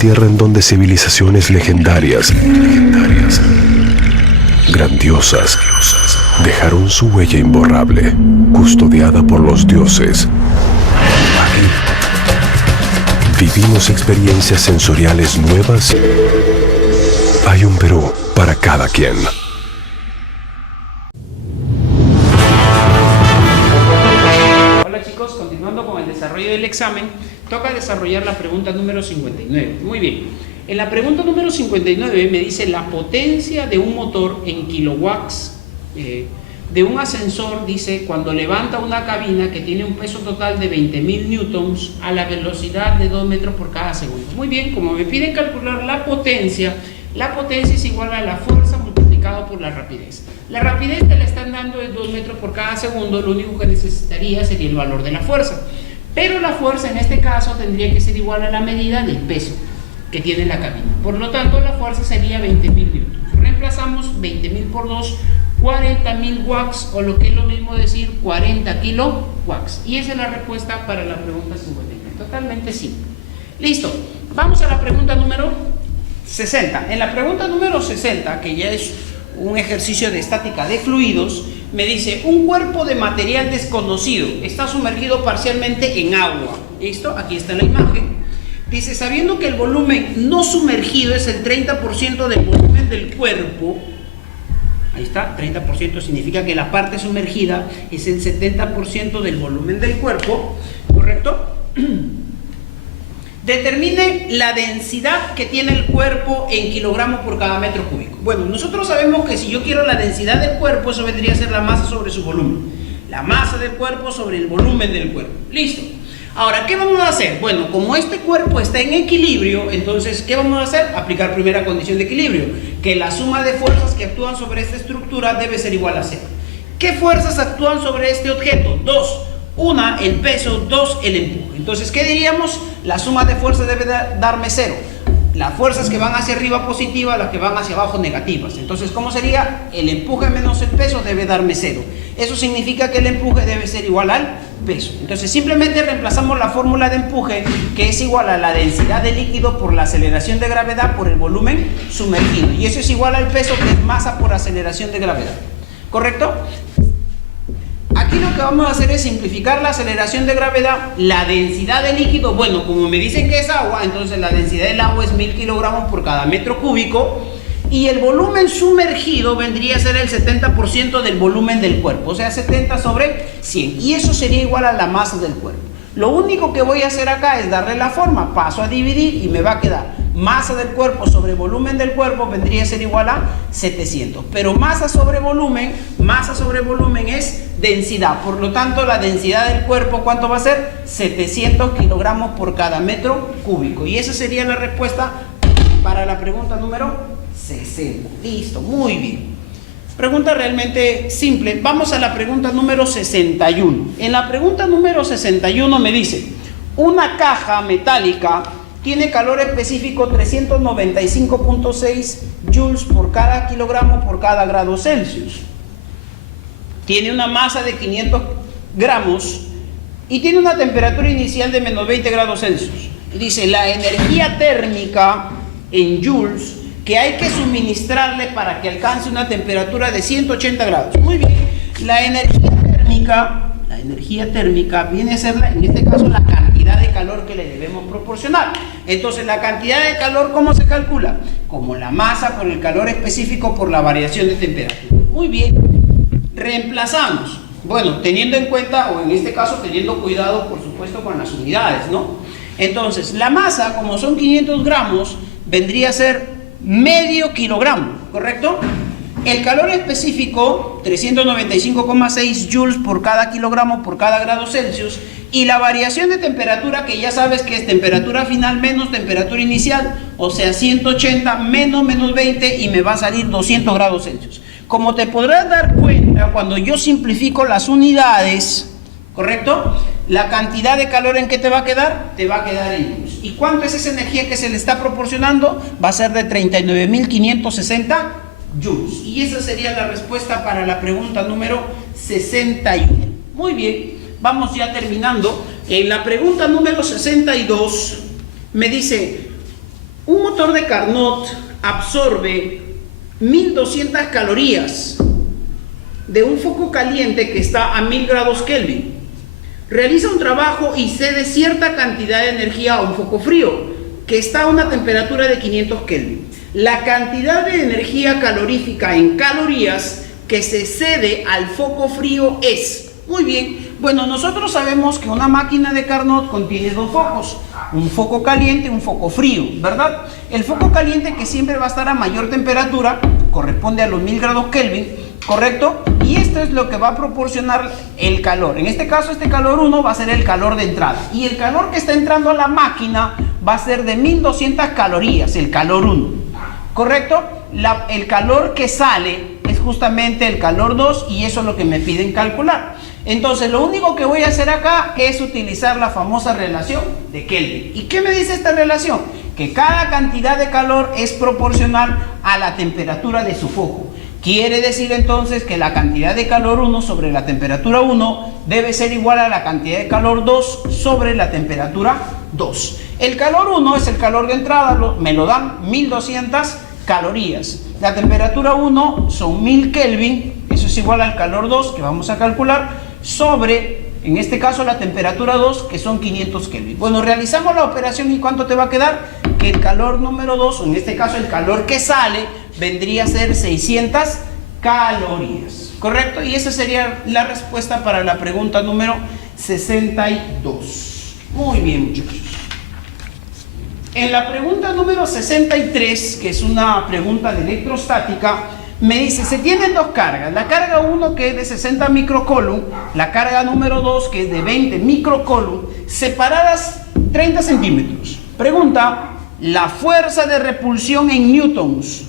tierra en donde civilizaciones legendarias, grandiosas, dejaron su huella imborrable, custodiada por los dioses. Aquí vivimos experiencias sensoriales nuevas. Hay un Perú para cada quien. Hola chicos, continuando con el desarrollo del examen, toca desarrollar la pregunta número 59. Muy bien, en la pregunta número 59 me dice la potencia de un motor en kilowatts de un ascensor, dice, cuando levanta una cabina que tiene un peso total de 20.000 newtons a la velocidad de 2 metros por cada segundo. Muy bien, como me piden calcular la potencia es igual a la fuerza multiplicado por la rapidez. La rapidez que le están dando de 2 metros por cada segundo, lo único que necesitaría sería el valor de la fuerza. Pero la fuerza en este caso tendría que ser igual a la medida del peso que tiene la cabina. Por lo tanto, la fuerza sería 20.000 newtons. Reemplazamos 20.000 por 2, 40.000 watts, o lo que es lo mismo decir 40 kilowatts. Y esa es la respuesta para la pregunta 59. Totalmente simple. Listo. Vamos a la pregunta número 60. En la pregunta número 60, que ya es un ejercicio de estática de fluidos, me dice, un cuerpo de material desconocido está sumergido parcialmente en agua. ¿Listo? Aquí está la imagen. Dice, sabiendo que el volumen no sumergido es el 30% del volumen del cuerpo, ahí está, 30% significa que la parte sumergida es el 70% del volumen del cuerpo, ¿correcto? Determine la densidad que tiene el cuerpo en kilogramos por cada metro cúbico. Bueno, nosotros sabemos que si yo quiero la densidad del cuerpo, eso vendría a ser la masa sobre su volumen. La masa del cuerpo sobre el volumen del cuerpo. Listo. Ahora, ¿qué vamos a hacer? Bueno, como este cuerpo está en equilibrio, entonces, ¿qué vamos a hacer? Aplicar primera condición de equilibrio, que la suma de fuerzas que actúan sobre esta estructura debe ser igual a 0. ¿Qué fuerzas actúan sobre este objeto? 2. Una, el peso, 2, el empuje. Entonces, ¿qué diríamos? La suma de fuerzas debe darme 0. Las fuerzas que van hacia arriba positivas, las que van hacia abajo negativas. Entonces, ¿cómo sería? El empuje menos el peso debe darme 0. Eso significa que el empuje debe ser igual al peso. Entonces, simplemente reemplazamos la fórmula de empuje, que es igual a la densidad de líquido por la aceleración de gravedad por el volumen sumergido. Y eso es igual al peso, que es masa por aceleración de gravedad. ¿Correcto? Aquí lo que vamos a hacer es simplificar la aceleración de gravedad. La densidad de líquido, bueno, como me dicen que es agua, entonces la densidad del agua es 1000 kilogramos por cada metro cúbico. Y el volumen sumergido vendría a ser el 70% del volumen del cuerpo, o sea, 70 sobre 100. Y eso sería igual a la masa del cuerpo. Lo único que voy a hacer acá es darle la forma. Paso a dividir y me va a quedar masa del cuerpo sobre volumen del cuerpo vendría a ser igual a 700. Pero masa sobre volumen es densidad. Por lo tanto, la densidad del cuerpo, ¿cuánto va a ser? 700 kilogramos por cada metro cúbico. Y esa sería la respuesta para la pregunta número 60. Listo, muy bien. Pregunta realmente simple. Vamos a la pregunta número 61. En la pregunta número 61 me dice, una caja metálica tiene calor específico 395.6 joules por cada kilogramo por cada grado Celsius. Tiene una masa de 500 gramos y tiene una temperatura inicial de menos 20 grados Celsius. Dice, la energía térmica en joules que hay que suministrarle para que alcance una temperatura de 180 grados. Muy bien, la energía térmica viene a ser, en este caso, la cantidad de calor que le debemos proporcionar. Entonces, la cantidad de calor, ¿cómo se calcula? Como la masa por el calor específico por la variación de temperatura. Muy bien, reemplazamos. Bueno, teniendo en cuenta, o en este caso, teniendo cuidado, por supuesto, con las unidades, ¿no? Entonces, la masa, como son 500 gramos, vendría a ser medio kilogramo, ¿correcto? El calor específico, 395,6 joules por cada kilogramo por cada grado Celsius. Y la variación de temperatura, que ya sabes que es temperatura final menos temperatura inicial, o sea, 180 menos 20, y me va a salir 200 grados Celsius. Como te podrás dar cuenta, cuando yo simplifico las unidades, ¿correcto? La cantidad de calor en que te va a quedar en joules. ¿Y cuánto es esa energía que se le está proporcionando? Va a ser de 39.560 joules. Y esa sería la respuesta para la pregunta número 61. Muy bien, vamos ya terminando. En la pregunta número 62 me dice, Un motor de Carnot absorbe 1200 calorías de un foco caliente que está a 1000 grados Kelvin. Realiza un trabajo y cede cierta cantidad de energía a un foco frío que está a una temperatura de 500 Kelvin. La cantidad de energía calorífica en calorías que se cede al foco frío es... Muy bien, bueno, nosotros sabemos que una máquina de Carnot contiene dos focos, un foco caliente y un foco frío, ¿verdad? El foco caliente, que siempre va a estar a mayor temperatura, corresponde a los 1000 grados Kelvin, ¿correcto? Y esto es lo que va a proporcionar el calor. En este caso, este calor 1 va a ser el calor de entrada. Y el calor que está entrando a la máquina va a ser de 1200 calorías, el calor 1, ¿correcto? El calor que sale es justamente el calor 2 y eso es lo que me piden calcular. Entonces, lo único que voy a hacer acá es utilizar la famosa relación de Kelvin. ¿Y qué me dice esta relación? Que cada cantidad de calor es proporcional a la temperatura de su foco. Quiere decir entonces que la cantidad de calor 1 sobre la temperatura 1 debe ser igual a la cantidad de calor 2 sobre la temperatura 2. El calor 1 es el calor de entrada, me lo dan 1200 calorías. La temperatura 1 son 1000 Kelvin, eso es igual al calor 2 que vamos a calcular sobre, en este caso, la temperatura 2, que son 500 Kelvin. Bueno, realizamos la operación y ¿cuánto te va a quedar? Que el calor número 2, o en este caso el calor que sale, vendría a ser 600 calorías, ¿correcto? Y esa sería la respuesta para la pregunta número 62. Muy bien, muchachos. En la pregunta número 63, que es una pregunta de electrostática, me dice, se tienen dos cargas, la carga 1 que es de 60 microcoulomb, la carga número 2 que es de 20 microcoulomb, separadas 30 centímetros. Pregunta, la fuerza de repulsión en newtons,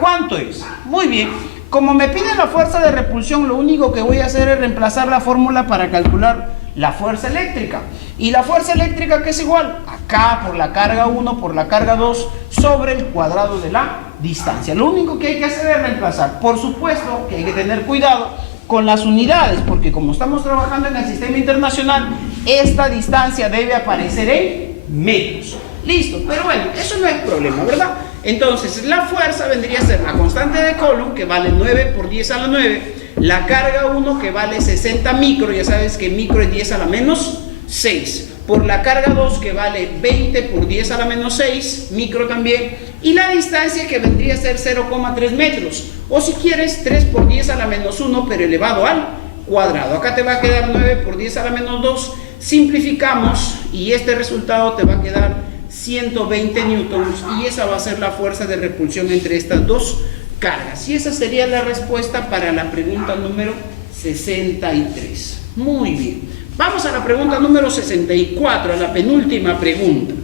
¿cuánto es? Muy bien, como me piden la fuerza de repulsión, lo único que voy a hacer es reemplazar la fórmula para calcular la fuerza eléctrica. ¿Y la fuerza eléctrica qué es igual? Acá por la carga 1 por la carga 2 sobre el cuadrado de la distancia. Lo único que hay que hacer es reemplazar. Por supuesto que hay que tener cuidado con las unidades, porque como estamos trabajando en el sistema internacional, esta distancia debe aparecer en metros. Listo, pero bueno, eso no es problema, ¿verdad? Entonces, la fuerza vendría a ser la constante de Coulomb, que vale 9 por 10 a la 9, la carga 1, que vale 60 micro, ya sabes que micro es 10 a la menos 6, por la carga 2, que vale 20 por 10 a la menos 6, micro también, y la distancia, que vendría a ser 0,3 metros, o si quieres 3 por 10 a la menos 1, pero elevado al cuadrado. Acá te va a quedar 9 por 10 a la menos 2, simplificamos, y este resultado te va a quedar 120 newtons, y esa va a ser la fuerza de repulsión entre estas dos cargas. Y esa sería la respuesta para la pregunta número 63. Muy bien. Vamos a la pregunta número 64, a la penúltima pregunta.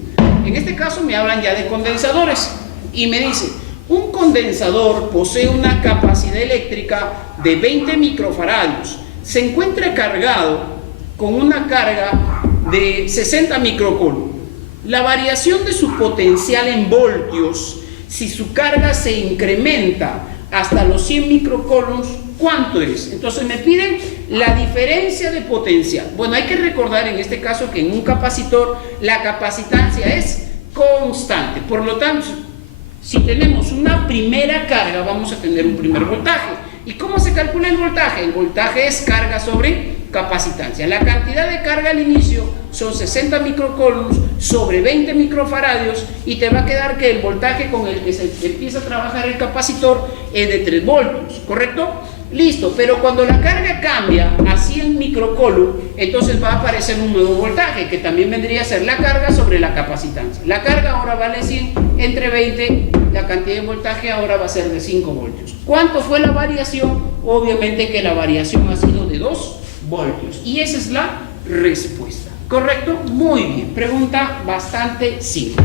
En este caso me hablan ya de condensadores y me dice, un condensador posee una capacidad eléctrica de 20 microfaradios. Se encuentra cargado con una carga de 60 microcoulomb. La variación de su potencial en voltios, si su carga se incrementa hasta los 100 microcoulombs, ¿cuánto es? Entonces me piden la diferencia de potencial. Bueno, hay que recordar en este caso que en un capacitor la capacitancia es constante. Por lo tanto, si tenemos una primera carga, vamos a tener un primer voltaje. ¿Y cómo se calcula el voltaje? El voltaje es carga sobre capacitancia. La cantidad de carga al inicio son 60 microcoulombs sobre 20 microfaradios y te va a quedar que el voltaje con el que se empieza a trabajar el capacitor es de 3 voltios, ¿correcto? Listo, pero cuando la carga cambia a 100 microcoulomb, entonces va a aparecer un nuevo voltaje, que también vendría a ser la carga sobre la capacitancia. La carga ahora vale 100 entre 20, la cantidad de voltaje ahora va a ser de 5 voltios. ¿Cuánto fue la variación? Obviamente que la variación ha sido de 2 voltios. Y esa es la respuesta. ¿Correcto? Muy bien. Pregunta bastante simple.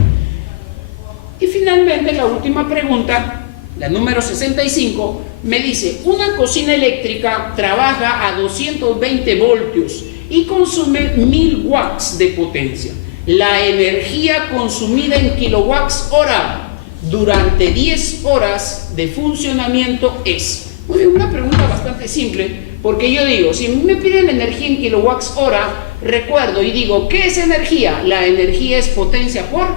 Y finalmente la última pregunta, la número 65, me dice, una cocina eléctrica trabaja a 220 voltios y consume 1000 watts de potencia. La energía consumida en kilowatts hora durante 10 horas de funcionamiento es. Muy bien, una pregunta bastante simple, porque yo digo, si me piden energía en kilowatts hora, recuerdo y digo, ¿qué es energía? La energía es potencia por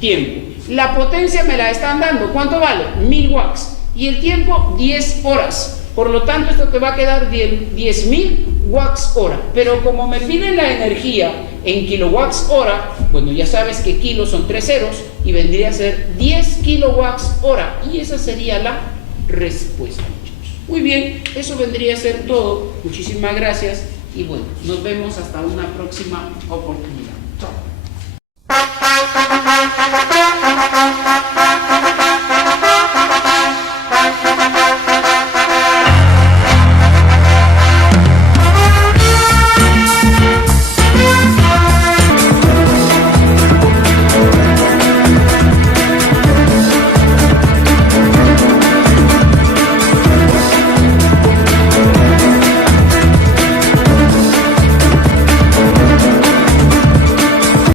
tiempo. La potencia me la están dando. ¿Cuánto vale? 1000 watts. Y el tiempo, 10 horas. Por lo tanto, esto te va a quedar 10.000 watts hora. Pero como me piden la energía en kilowatts hora, bueno, ya sabes que kilos son 3 ceros y vendría a ser 10 kilowatts hora. Y esa sería la respuesta, muchachos. Muy bien, eso vendría a ser todo. Muchísimas gracias y bueno, nos vemos hasta una próxima oportunidad. Chao.